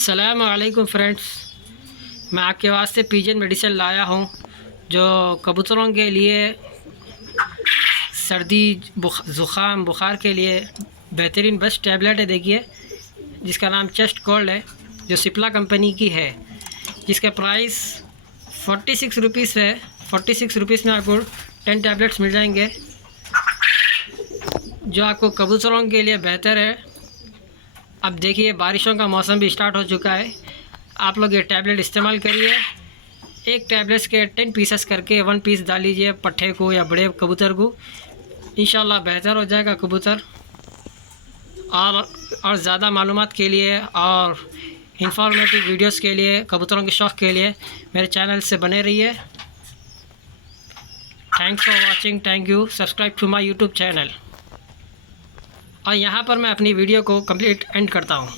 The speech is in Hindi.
अस्सलाम वालेकुम फ्रेंड्स, मैं आपके वास्ते पीजन मेडिसिन लाया हूँ जो कबूतरों के लिए सर्दी ज़ुकाम बुखार के लिए बेहतरीन बेस्ट टैबलेट है। देखिए, जिसका नाम चेस्ट कोल्ड है, जो सिप्ला कंपनी की है, जिसका प्राइस 46 रुपीज़ है। 46 रुपीज़ में आपको 10 टैबलेट्स मिल जाएंगे, जो आपको कबूतरों के लिए बेहतर है। अब देखिए, बारिशों का मौसम भी स्टार्ट हो चुका है। आप लोग ये टैबलेट इस्तेमाल करिए। एक टैबलेट्स के 10 पीसेस करके 1 पीस डाल लीजिए पट्ठे को या बड़े कबूतर को। इंशाल्लाह बेहतर हो जाएगा कबूतर। और ज़्यादा मालूमात के लिए और इंफॉर्मेटिव वीडियोस के लिए, कबूतरों के शौक़ के लिए मेरे चैनल से बने रहिए। Thanks for watching, thank you. Subscribe to my YouTube channel. और यहाँ पर मैं अपनी वीडियो को कंप्लीट एंड करता हूँ।